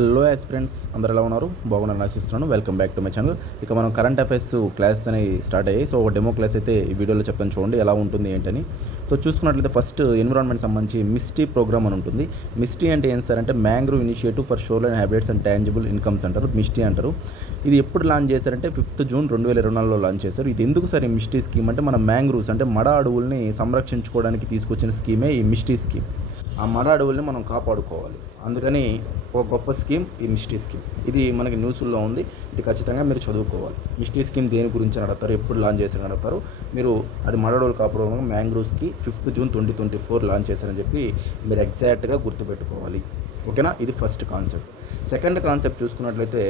Hello friends, అందరూ ఎలా ఉన్నారు? బాగున్నారని ఆశిస్తున్నాను. Welcome back to my channel. ఇక మనం కరెంట్ అఫైర్స్ క్లాసెస్ అనేవి స్టార్ట్ అయ్యాయి. సో ఒక డెమో క్లాస్ అయితే ఈ వీడియోలో చెప్తాను, చూడండి ఎలా ఉంటుంది ఏంటని. సో చూసుకున్నట్లయితే ఫస్ట్ ఎన్విరాన్మెంట్ సంబంధించి మిస్టీ ప్రోగ్రామ్ అని ఉంటుంది. మిస్టీ అంటే ఏం సార్ అంటే mangrove initiative for shore habitats and tangible incomes అంటారు, మిస్టీ అంటారు. ఇది ఎప్పుడు లాంచ్ చేశారంటే 5 జూన్ 2024లో లాంచ్ చేశారు. ఇది ఎందుకు సార్ ఈ మిస్టీ స్కీమ్ అంటే మన మ్యాంగ్రూవ్స్ అంటే మడ అడవుల్ని సంరక్షించుకోవడానికి తీసుకొచ్చిన స్కీమే ఈ మిస్టీ స్కీమ్. ఆ మడ అడవుల్ని మనం కాపాడుకోవాలి, అందుకని ఒక గొప్ప స్కీమ్ ఈ మిస్టీ స్కీమ్. ఇది మనకి న్యూస్లో ఉంది, ఇది ఖచ్చితంగా మీరు చదువుకోవాలి. మిస్టీ స్కీమ్ దేని గురించి అడుగుతారు, ఎప్పుడు లాంచ్ చేశారని అడుగుతారు. మీరు అది మడ అడవులు కాపాడుకోవడం మ్యాంగ్రూవ్స్కి 5 జూన్ 2024 లాంచ్ చేశారని చెప్పి మీరు ఎగ్జాక్ట్గా గుర్తుపెట్టుకోవాలి. ఓకేనా? ఇది ఫస్ట్ కాన్సెప్ట్. సెకండ్ కాన్సెప్ట్ చూసుకున్నట్లయితే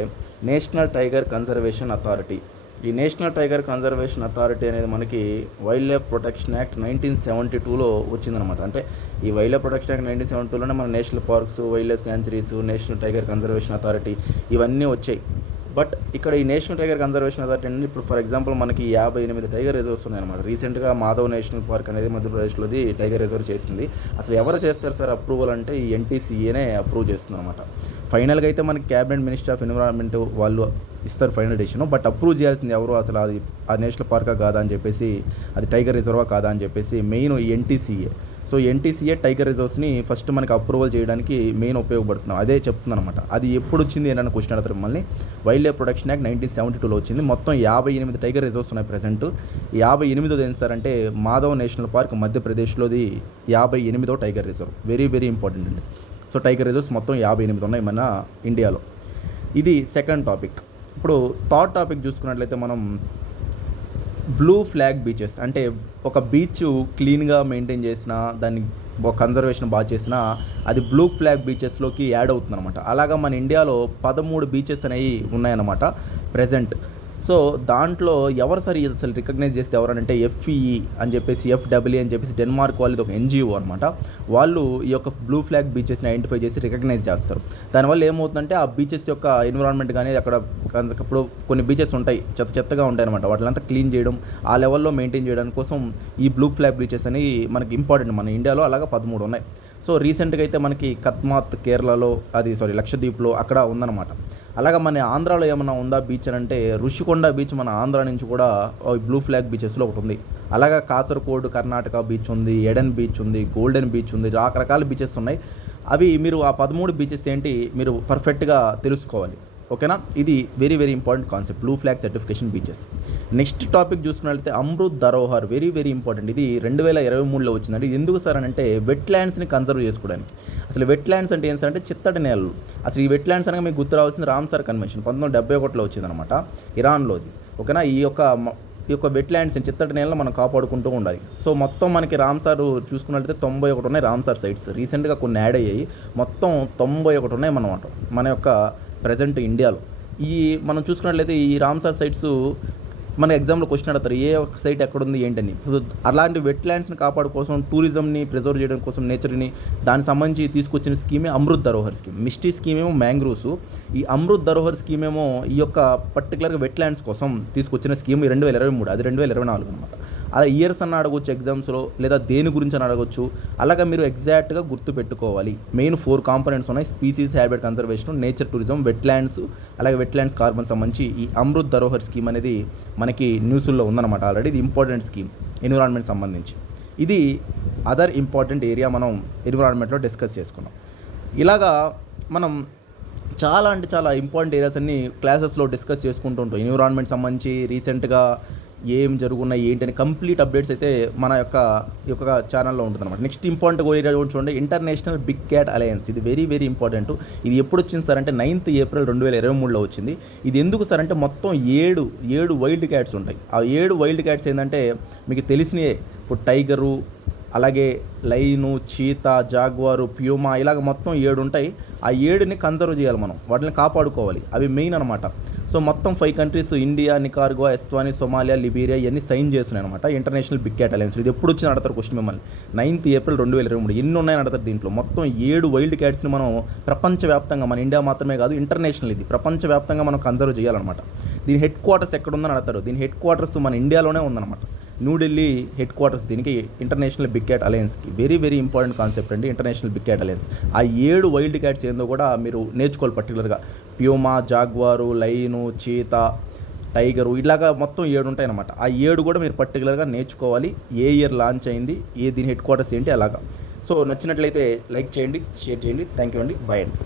నేషనల్ టైగర్ కన్జర్వేషన్ అథారిటీ. ఈ నేషనల్ టైగర్ కన్జర్వేషన్ అథారిటీ అనేది మనకి వైల్డ్ లైఫ్ ప్రొటెక్షన్ యాక్ట్ 1972లో వచ్చిందనమాట. అంటే ఈ వైల్డ్ లైఫ్ ప్రొటెక్షన్ యాక్ట్ 1972లోనే మన national parks, wild life sanctuaries, national tiger conservation authority ఇవన్నీ వచ్చాయి. బట్ ఇక్కడ ఈ నేషనల్ టైగర్ కన్జర్వేషన్ అథారిటీ అనేది ఇప్పుడు ఫర్ ఎగ్జాంపుల్ మనకి 58 టైగర్ రిజర్వ్స్ ఉన్నాయన్నమాట. రీసెంట్గా మాధవ్ నేషనల్ పార్క్ అనేది మధ్యప్రదేశ్లోది టైగర్ రిజర్వ్ చేసింది. అసలు ఎవరు చేస్తారు సార్ అప్రూవల్ అంటే ఈ ఎన్టీసీఏనే అప్రూవ్ చేస్తుంది అనమాట. ఫైనల్గా అయితే మనకి క్యాబినెట్ మినిస్టర్ ఆఫ్ ఎన్విరాన్మెంట్ వాళ్ళు ఇస్తారు ఫైనల్ డెసిషన్. బట్ అప్రూవ్ చేయాల్సింది ఎవరు, అసలు అది ఆ నేషనల్ పార్కా కాదా అని చెప్పేసి, అది టైగర్ రిజర్వా కాదా అని చెప్పేసి మెయిన్ ఈ ఎన్టీసీఏ. సో ఎన్టీసీఏ టైగర్ రిజర్వ్స్ని ఫస్ట్ మనకి అప్రూవల్ చేయడానికి మెయిన్ ఉపయోగపడుతున్నాం. అదే చెప్తుంది అనమాట. అది ఎప్పుడు వచ్చింది ఏంటన్న క్వశ్చన్ అడుగుతారు మళ్ళీ. వైల్డ్ లైఫ్ ప్రొటెక్షన్ యాక్ట్ 1972లో వచ్చింది. మొత్తం 58 టైగర్ రిజర్వ్స్ ఉన్నాయి ప్రజెంట్. 58వ ఏం సార్ అంటే మాధవ్ నేషనల్ పార్క్ మధ్యప్రదేశ్లోది 58వ tiger reserve. Very very important అండి. సో టైగర్ రిజర్వ్స్ మొత్తం 58 ఉన్నాయి మన ఇండియాలో. ఇది సెకండ్ టాపిక్. ఇప్పుడు థర్డ్ టాపిక్ చూసుకున్నట్లయితే మనం బ్లూ ఫ్లాగ్ బీచెస్. అంటే ఒక బీచ్ క్లీన్గా మెయింటైన్ చేసినా, దాన్ని ఒక కన్జర్వేషన్ బాగా చేసినా అది బ్లూ ఫ్లాగ్ బీచెస్లోకి యాడ్ అవుతుంది అనమాట. అలాగా మన ఇండియాలో 13 బీచెస్ అనేవి ఉన్నాయన్నమాట ప్రజెంట్. సో దాంట్లో ఎవరు సరి అసలు రికగ్నైజ్ చేస్తే ఎవరనంటే ఎఫ్ఈఈ అని చెప్పేసి, ఎఫ్డబ్ల్యూ అని చెప్పేసి డెన్మార్క్ వాళ్ళది ఒక ఎన్జిఓ అనమాట. వాళ్ళు ఈ యొక్క బ్లూ ఫ్లాగ్ బీచెస్ని ఐడెంటిఫై చేసి రికగ్నైజ్ చేస్తారు. దానివల్ల ఏమవుతుందంటే ఆ బీచెస్ యొక్క ఎన్విరాన్మెంట్ కానీ అక్కడ ఇప్పుడు కొన్ని బీచెస్ ఉంటాయి చెత్తగా ఉంటాయి అనమాట. వాటిలంతా క్లీన్ చేయడం, ఆ లెవెల్లో మెయింటైన్ చేయడానికి కోసం ఈ బ్లూ ఫ్లాగ్ బీచెస్ అనేవి మనకి ఇంపార్టెంట్. మన ఇండియాలో అలాగా 13 ఉన్నాయి. సో రీసెంట్గా అయితే మనకి కత్మాత్ కేరళలో, లక్షద్వీప్లో అక్కడ ఉందన్నమాట. అలాగా మన ఆంధ్రాలో ఏమన్నా ఉందా బీచ్ అని అంటే ఋషికొండ బీచ్ మన ఆంధ్ర నుంచి కూడా బ్లూ ఫ్లాగ్ బీచెస్లో ఒకటి ఉంది. అలాగా కాసర్గోడ్ కర్ణాటక బీచ్ ఉంది, ఎడెన్ బీచ్ ఉంది, గోల్డెన్ బీచ్ ఉంది, రకరకాల బీచెస్ ఉన్నాయి. అవి మీరు ఆ 13 బీచెస్ ఏంటి మీరు పర్ఫెక్ట్గా తెలుసుకోవాలి. ఓకేనా? ఇది very very important concept, blue flag certification beaches. Next topic చూసుకున్నట్లయితే Amrit Dharohar. Very very important. ఇది 2023లో వచ్చిందండి. ఇది ఎందుకు సార్ అని అంటే వెట్లాండ్స్ని కన్సర్వ్ చేసుకోవడానికి. అసలు వెట్లాండ్స్ అంటే ఏం సార్ అంటే చిత్తడి నేలలు. అసలు ఈ వెట్లాండ్స్ అనగా మీకు గుర్తు రావాల్సింది రామ్సార్ కన్వెన్షన్ 1971లో వచ్చిందనమాట, ఇరాన్లోది. ఓకేనా? ఈ యొక్క వెట్లాండ్స్ చిత్తడి నేలను మనం కాపాడుకుంటూ ఉండాలి. సో మొత్తం మనకి రామ్సార్ చూసుకున్నట్లయితే 91 ఉన్నాయి రామ్సార్ సైట్స్. రీసెంట్గా కొన్ని యాడ్ అయ్యాయి. మొత్తం 91 ఉన్నాయి మన యొక్క ప్రజెంట్ ఇండియాలో. మనం చూసుకున్నట్లయితే ఈ రామ్సార్ సైట్స్ మన ఎగ్జామ్లో క్వశ్చన్ అడుగుతారు, ఏ ఒక్క సైట్ ఎక్కడుంది ఏంటని. సో అలాంటి వెట్లాండ్స్ని కాపాడు కోసం, టూరిజంని ప్రిజర్వ్ చేయడం కోసం, నేచర్ని దానికి సంబంధించి తీసుకొచ్చిన స్కీమే Amrit Dharohar scheme. Misty scheme ఏమో మ్యాంగ్రూవ్స్, ఈ అమృత్ ధరోహర్ స్కీమ్ ఏమో ఈ యొక్క పర్టికులర్గా వెట్లాండ్స్ కోసం తీసుకొచ్చిన స్కీమ్ 2023, అది 2024 అనమాట. అలా ఇయర్స్ అన్న అడగొచ్చు ఎగ్జామ్స్లో, లేదా దేని గురించి అని అడగొచ్చు. అలాగా మీరు ఎగ్జాక్ట్గా గుర్తుపెట్టుకోవాలి. మెయిన్ 4 కాంపోనెంట్స్ ఉన్నాయి: species, habit conservation, nature tourism, wetlands, అలాగే వెట్లాండ్స్ కార్బన్ సంబంధించి ఈ అమృత్ ధరోహర్ స్కీమ్ అనేది మనకి న్యూస్లో ఉందన్నమాట ఆల్రెడీ. ఇది ఇంపార్టెంట్ స్కీమ్ ఎన్విరాన్మెంట్ సంబంధించి. ఇది అదర్ ఇంపార్టెంట్ ఏరియా మనం ఎన్విరాన్మెంట్లో డిస్కస్ చేసుకున్నాం. ఇలాగా మనం చాలా అంటే చాలా ఇంపార్టెంట్ ఏరియాస్ అన్ని క్లాసెస్లో డిస్కస్ చేసుకుంటూ ఉంటాం. ఎన్విరాన్మెంట్ సంబంధించి రీసెంట్గా ఏం జరుగున్నాయి ఏంటని కంప్లీట్ అప్డేట్స్ అయితే మన యొక్క ఛానల్లో ఉంటుందన్నమాట. నెక్స్ట్ ఇంపార్టెంట్ ఏరియా చూడండి, ఇంటర్నేషనల్ బిగ్ క్యాట్ అలయన్స్. ఇది వెరీ వెరీ ఇంపార్టెంట్. ఇది ఎప్పుడు వచ్చింది సార్ అంటే 9th ఏప్రిల్ 2023లో వచ్చింది. ఇది ఎందుకు సార్ అంటే మొత్తం 7 వైల్డ్ క్యాట్స్ ఉంటాయి. ఆ 7 వైల్డ్ క్యాట్స్ ఏంటంటే మీకు తెలిసినవే. ఇప్పుడు టైగరు, అలాగే లైను, చీతా, జాగ్వారు, ప్యూమా, ఇలాగ మొత్తం 7 ఉంటాయి. ఆ 7ని కన్జర్వ్ చేయాలి మనం, వాటిని కాపాడుకోవాలి. అవి మెయిన్ అనమాట. సో మొత్తం 5 కంట్రీస్, ఇండియా, నికార్గో, ఎస్వాని, సోమాలియా, లిబీరియా ఇవన్నీ సైన్ చేస్తున్నాయి అనమాట ఇంటర్నేషనల్ బిగ్ క్యాట్ అలయన్స్. ఇది ఎప్పుడు వచ్చింది అడతారు క్వశ్చన్ మిమ్మల్ని. 9th April 2023. ఎన్ని ఉన్నాయని అడతారు దీంట్లో. మొత్తం 7 వైల్డ్ క్యాట్స్ని మనం ప్రపంచవ్యాప్తంగా, మన ఇండియా మాత్రమే కాదు ఇంటర్నేషనల్, ఇది ప్రపంచవ్యాప్తంగా మనం కన్జర్వ్ చేయాలన్నమాట. దీని హెడ్ క్వార్టర్స్ ఎక్కడ ఉందని అడతారు. దీని హెడ్ క్వార్టర్స్ మన ఇండియాలోనే ఉందన్నమాట. న్యూఢిల్లీ హెడ్ క్వార్టర్స్ దీనికి ఇంటర్నేషనల్ బిగ్ క్యాట్ అలయన్స్కి. వెరీ వెరీ ఇంపార్టెంట్ కాన్సెప్ట్ అండి ఇంటర్నేషనల్ బిగ్ క్యాట్ అలయన్స్. ఆ 7 వైల్డ్ క్యాట్స్ ఏందో కూడా మీరు నేర్చుకోవాలి పర్టికులర్గా. Puma, jaguar, lion, cheetah, tiger ఇలాగా మొత్తం 7 ఉంటాయన్నమాట. ఆ 7 కూడా మీరు పర్టికులర్గా నేర్చుకోవాలి. ఏ ఇయర్ లాంచ్ అయింది, దీని హెడ్ క్వార్టర్స్ ఏంటి అలాగా. సో నచ్చినట్లయితే లైక్ చేయండి, షేర్ చేయండి. థ్యాంక్ యూ అండి. బాయ్ అండి.